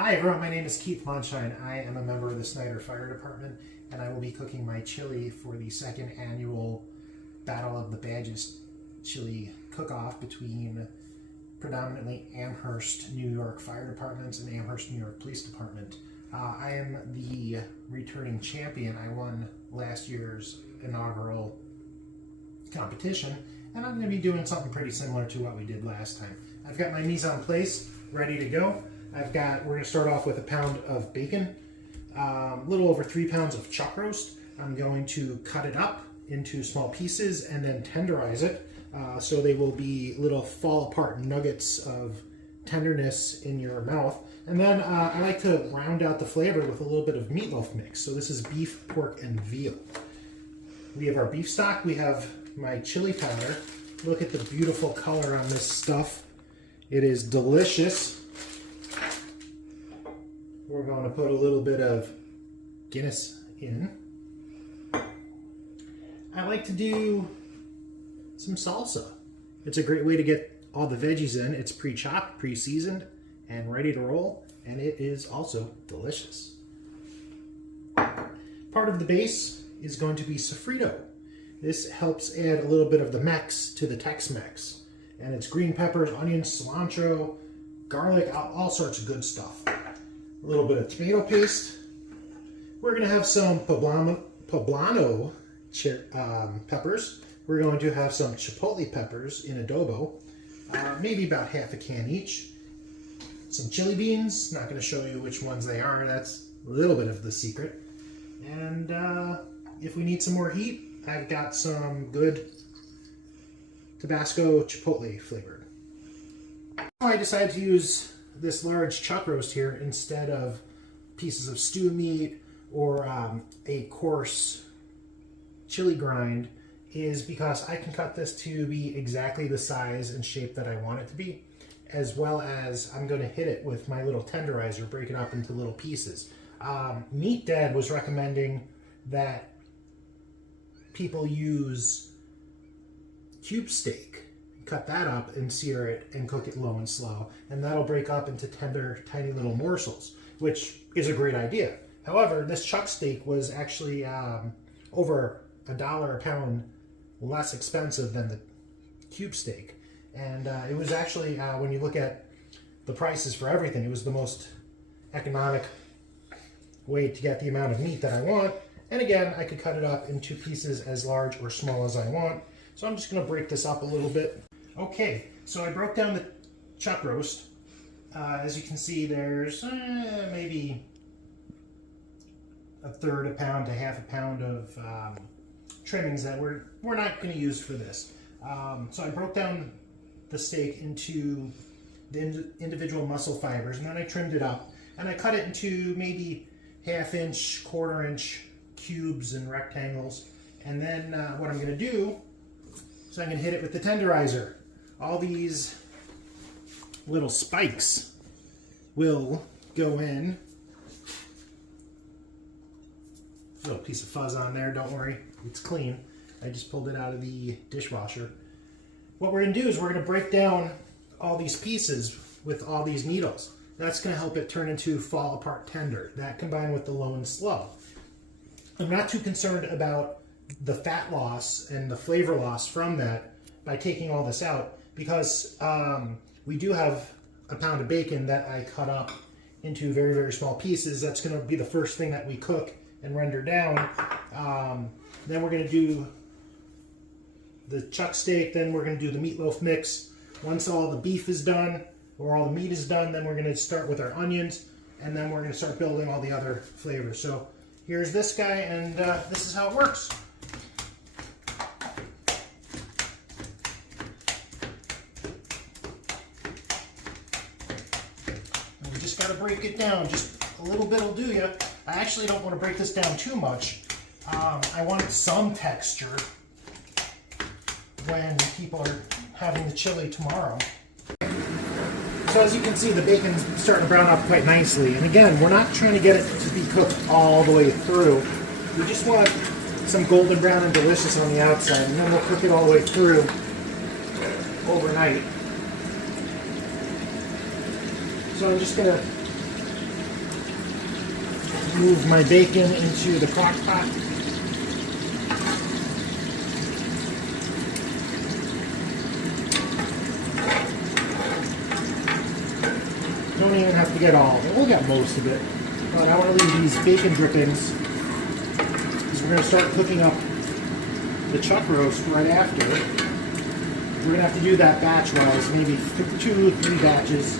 Hi everyone, my name is Keith Monshine. I am a member of the Snyder Fire Department, and I will be cooking my chili for the second annual Battle of the Badges chili cook-off between predominantly Amherst, New York Fire Departments and Amherst, New York Police Department. I am the returning champion. I won last year's inaugural competition, and I'm going to be doing something pretty similar to what we did last time. I've got my mise en place ready to go. We're going to start off with a pound of bacon, a little over 3 pounds of chuck roast. I'm going to cut it up into small pieces and then tenderize it so they will be little fall apart nuggets of tenderness in your mouth. And then I like to round out the flavor with a little bit of meatloaf mix. So this is beef, pork, and veal. We have our beef stock. We have my chili powder. Look at the beautiful color on this stuff. It is delicious. We're going to put a little bit of Guinness in. I like to do some salsa. It's a great way to get all the veggies in. It's pre-chopped, pre-seasoned, and ready to roll, and it is also delicious. Part of the base is going to be sofrito. This helps add a little bit of the Mex to the Tex-Mex, and it's green peppers, onions, cilantro, garlic, all sorts of good stuff. A little bit of tomato paste. We're going to have some poblano peppers. We're going to have some chipotle peppers in adobo, maybe about half a can each. Some chili beans, not going to show you which ones they are, that's a little bit of the secret. And if we need some more heat, I've got some good Tabasco chipotle flavored. I decided to use this large chuck roast here instead of pieces of stew meat or a coarse chili grind is because I can cut this to be exactly the size and shape that I want it to be, as well as I'm going to hit it with my little tenderizer, break it up into little pieces. Meat Dad was recommending that people use cube steak, cut that up and sear it and cook it low and slow, and that'll break up into tender, tiny little morsels, which is a great idea. However, this chuck steak was actually over $1 a pound less expensive than the cube steak, and it was actually, when you look at the prices for everything, it was the most economic way to get the amount of meat that I want. And again, I could cut it up into pieces as large or small as I want. So I'm just going to break this up a little bit. Okay, so I broke down the chuck roast. As you can see, there's maybe a third a pound to half a pound of trimmings that we're not going to use for this. So I broke down the steak into the individual muscle fibers, and then I trimmed it up, and I cut it into maybe half-inch, quarter-inch cubes and rectangles. And then what I'm going to do is I'm going to hit it with the tenderizer. All these little spikes will go in. A little piece of fuzz on there, don't worry, it's clean. I just pulled it out of the dishwasher. What we're going to do is we're going to break down all these pieces with all these needles. That's going to help it turn into fall apart tender. That combined with the low and slow. I'm not too concerned about the fat loss and the flavor loss from that by taking all this out, because we do have a pound of bacon that I cut up into very, very small pieces. That's going to be the first thing that we cook and render down. Then we're going to do the chuck steak, then we're going to do the meatloaf mix. Once all the beef is done, or all the meat is done, then we're going to start with our onions, and then we're going to start building all the other flavors. So here's this guy, and this is how it works. And we just got to break it down. Just a little bit will do you. I actually don't want to break this down too much. I want some texture when people are having the chili tomorrow. So as you can see, the bacon's starting to brown up quite nicely. And again, we're not trying to get it to be cooked all the way through. We just want some golden brown and delicious on the outside, and then we'll cook it all the way through overnight. So I'm just going to Move my bacon into the crock pot. Don't even have to get all of it. We'll get most of it. But I want to leave these bacon drippings because we're going to start cooking up the chuck roast right after. We're going to have to do that batch-wise, maybe 2 or 3 batches.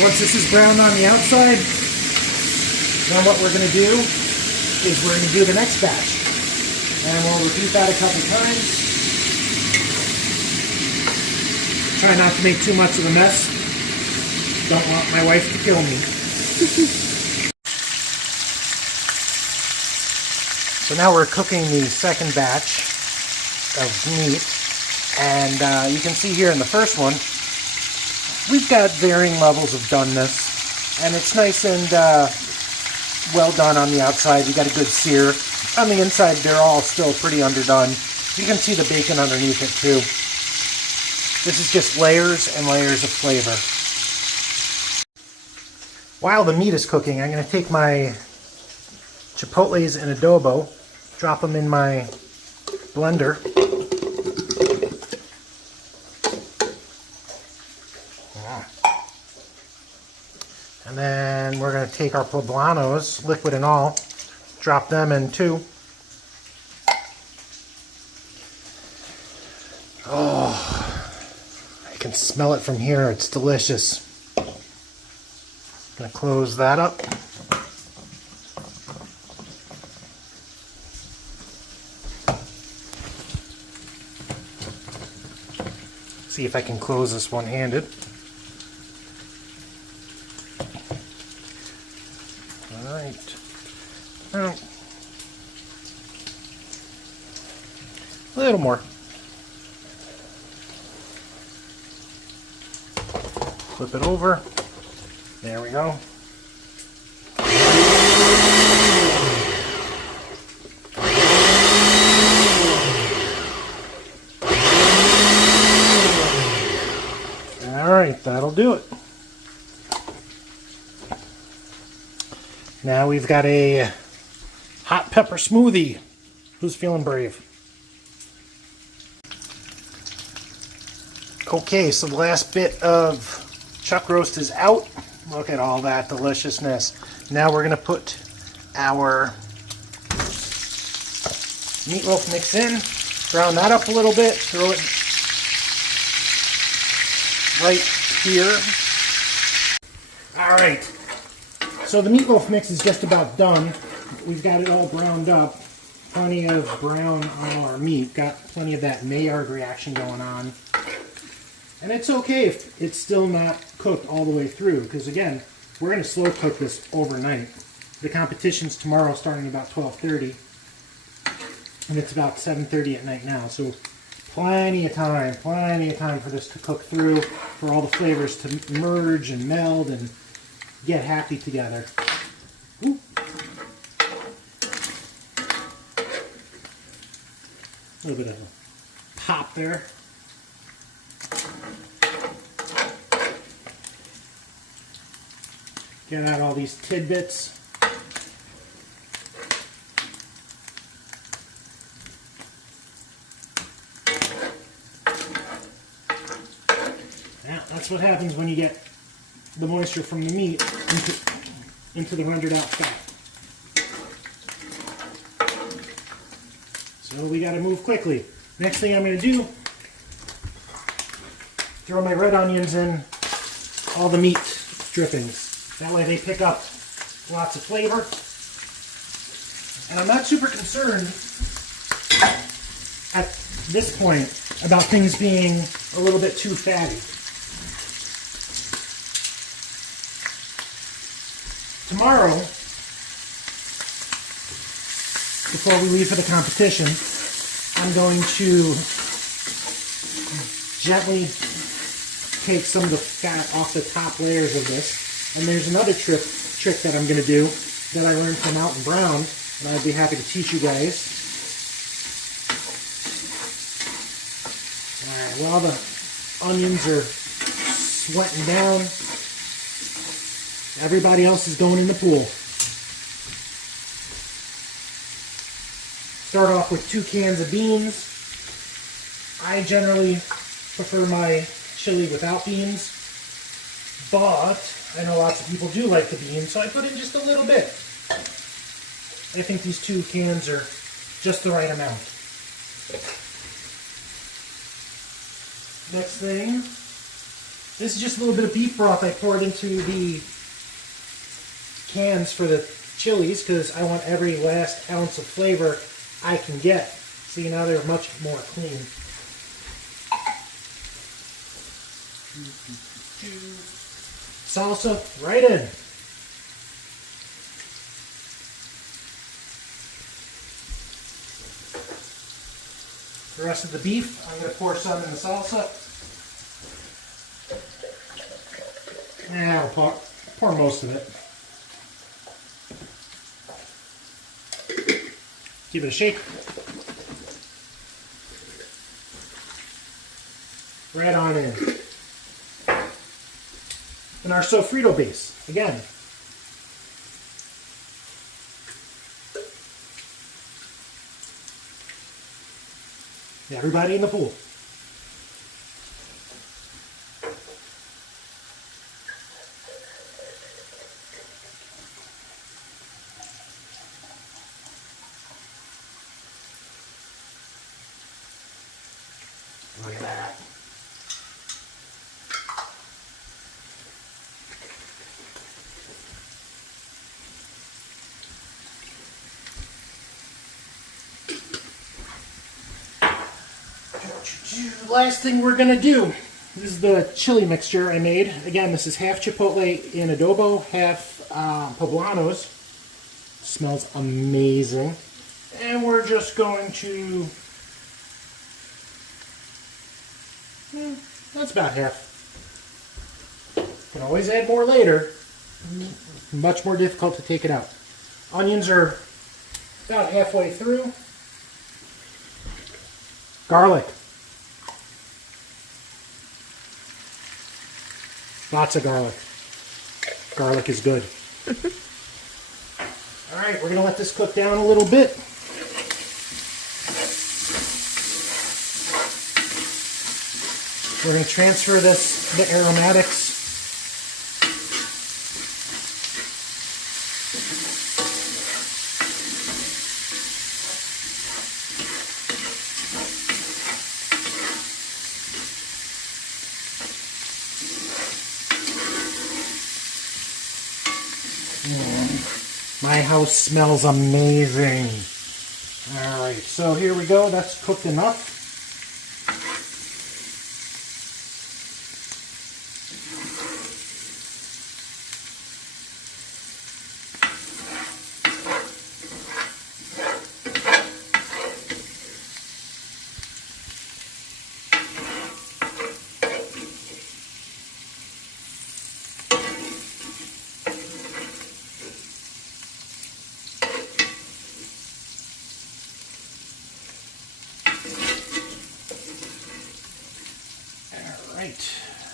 Once this is browned on the outside, then what we're going to do is we're going to do the next batch. And we'll repeat that a couple times. Try not to make too much of a mess. Don't want my wife to kill me. So now we're cooking the second batch of meat. And you can see here in the first one, we've got varying levels of doneness, and it's nice and well done on the outside. You got a good sear. On the inside, they're all still pretty underdone. You can see the bacon underneath it too. This is just layers and layers of flavor. While the meat is cooking, I'm going to take my chipotles and adobo, drop them in my blender. And then we're going to take our poblanos, liquid and all, drop them in too. Oh, I can smell it from here. It's delicious. Going to close that up. See if I can close this one-handed. Alright. Well, a little more. Flip it over. There we go. Alright, that'll do it. Now we've got a hot pepper smoothie. Who's feeling brave? Okay, so the last bit of chuck roast is out. Look at all that deliciousness. Now we're going to put our meatloaf mix in, brown that up a little bit, throw it right here. Alright, so the meatloaf mix is just about done. We've got it all browned up. Plenty of brown on our meat. Got plenty of that Maillard reaction going on. And it's okay if it's still not cooked all the way through, because again, we're going to slow cook this overnight. The competition's tomorrow starting about 12:30, and it's about 7:30 at night now, so plenty of time for this to cook through, for all the flavors to merge and meld and get happy together. Ooh. A little bit of a pop there. Get out all these tidbits. Now, that's what happens when you get the moisture from the meat into the rendered out fat. So we got to move quickly. Next thing I'm going to do, throw my red onions in all the meat drippings. That way they pick up lots of flavor. And I'm not super concerned at this point about things being a little bit too fatty. Tomorrow, before we leave for the competition, I'm going to gently take some of the fat off the top layers of this. And there's another trick that I'm going to do that I learned from Alton Brown, and I'd be happy to teach you guys. Alright, while the onions are sweating down, everybody else is going in the pool. Start off with 2 cans of beans. I generally prefer my chili without beans, but I know lots of people do like the beans, so I put in just a little bit. I think these 2 cans are just the right amount. Next thing, this is just a little bit of beef broth I poured into the cans for the chilies because I want every last ounce of flavor I can get. See, now they're much more clean. Salsa right in. The rest of the beef, I'm going to pour some in the salsa. And I'll pour most of it. Give it a shake. Right on in. And our sofrito base, again. Everybody in the pool. Look at that. Last thing we're gonna do, this is the chili mixture I made. Again, this is half chipotle in adobo, half poblanos. Smells amazing. And we're just going to, that's about half. Can always add more later. Much more difficult to take it out. Onions are about halfway through. Garlic. Lots of garlic. Garlic is good. Alright, we're going to let this cook down a little bit. We're going to transfer the aromatics. My house smells amazing. Alright, so here we go. That's cooked enough.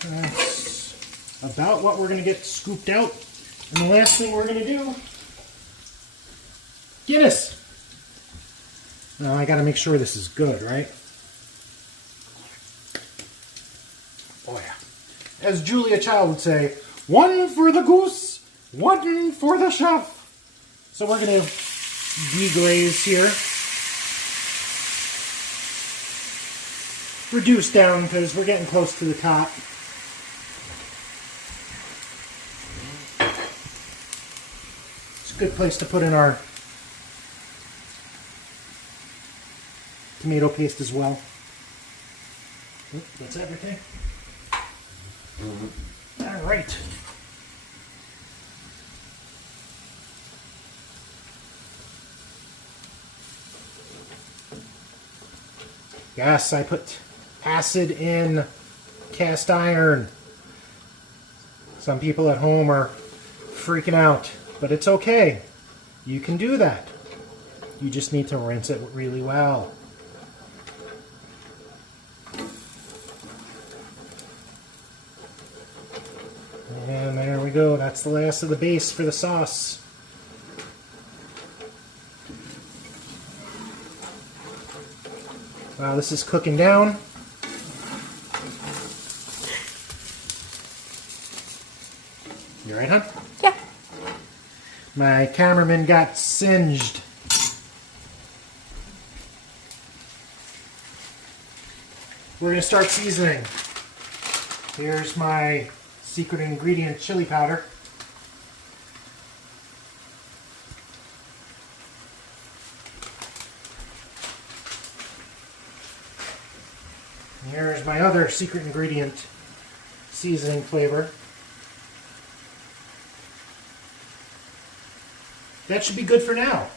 That's about what we're going to get scooped out. And the last thing we're going to do, Guinness. Now I got to make sure this is good, right? Oh yeah. As Julia Child would say, one for the goose, one for the chef. So we're going to deglaze here. Reduce down because we're getting close to the top. It's a good place to put in our tomato paste as well. Oop, that's everything. All right. Yes, I put acid in cast iron. Some people at home are freaking out, but it's okay. You can do that. You just need to rinse it really well. And there we go. That's the last of the base for the sauce. Wow, this is cooking down. You right, hon? Yeah. My cameraman got singed. We're going to start seasoning. Here's my secret ingredient chili powder. And here's my other secret ingredient seasoning flavor. That should be good for now.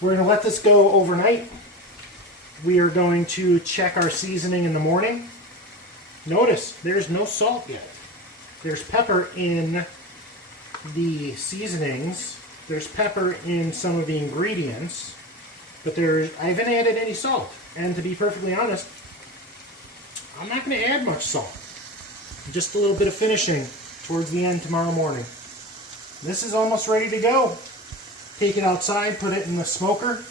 We're going to let this go overnight. We are going to check our seasoning in the morning. Notice there's no salt yet. There's pepper in the seasonings. There's pepper in some of the ingredients. But I haven't added any salt. And to be perfectly honest, I'm not going to add much salt. Just a little bit of finishing towards the end tomorrow morning. This is almost ready to go. Take it outside, put it in the smoker,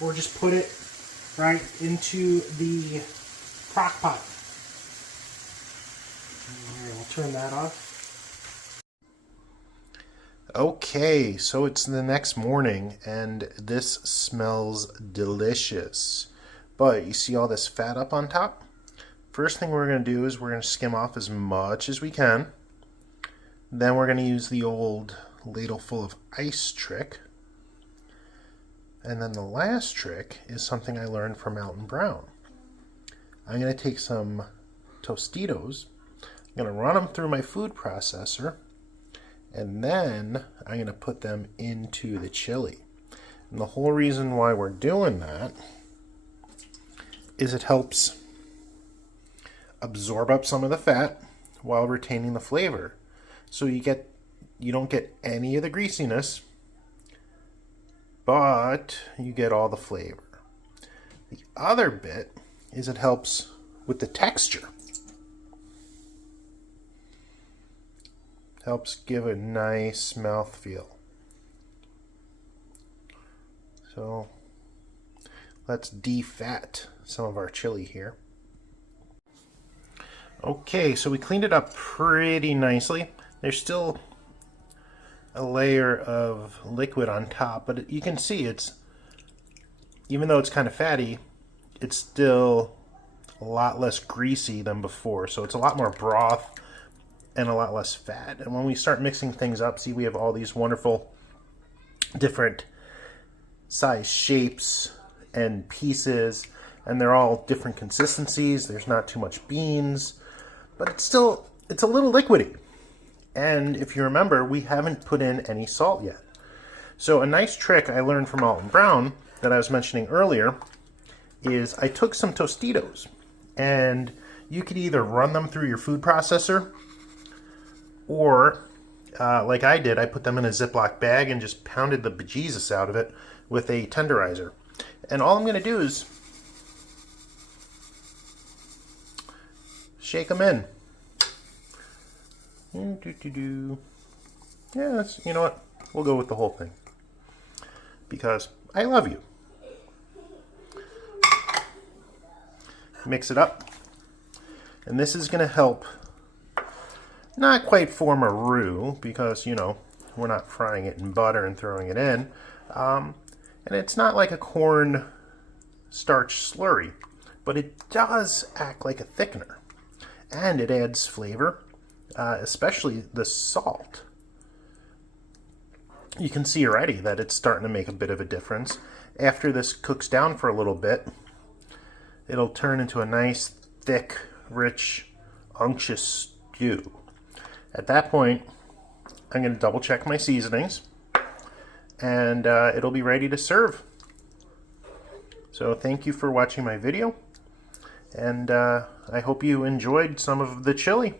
or just put it right into the crock pot. Here, we'll turn that off. Okay, so it's the next morning, and this smells delicious. But you see all this fat up on top? First thing we're going to do is we're going to skim off as much as we can. Then we're going to use the old ladle full of ice trick. And then the last trick is something I learned from Alton Brown. I'm going to take some Tostitos, I'm going to run them through my food processor, and then I'm going to put them into the chili. And the whole reason why we're doing that is it helps absorb up some of the fat while retaining the flavor. So you don't get any of the greasiness, but you get all the flavor. The other bit is it helps with the texture. Helps give a nice mouthfeel. So let's defat some of our chili here. Okay, so we cleaned it up pretty nicely. There's still a layer of liquid on top, but you can see even though it's kind of fatty, it's still a lot less greasy than before. So it's a lot more broth and a lot less fat. And when we start mixing things up, see, we have all these wonderful different size shapes and pieces, and they're all different consistencies. There's not too much beans, but it's a little liquidy. And if you remember, we haven't put in any salt yet. So a nice trick I learned from Alton Brown that I was mentioning earlier is I took some Tostitos, and you could either run them through your food processor, or like I did, I put them in a Ziploc bag and just pounded the bejesus out of it with a tenderizer. And all I'm going to do is shake them in. Yes, you know what? We'll go with the whole thing. Because I love you. Mix it up. And this is going to help not quite form a roux, because, you know, we're not frying it in butter and throwing it in. And it's not like a corn starch slurry, but it does act like a thickener. And it adds flavor. Especially the salt. You can see already that it's starting to make a bit of a difference. After this cooks down for a little bit, it'll turn into a nice, thick, rich, unctuous stew. At that point, I'm going to double check my seasonings, and it'll be ready to serve. So thank you for watching my video, And I hope you enjoyed some of the chili.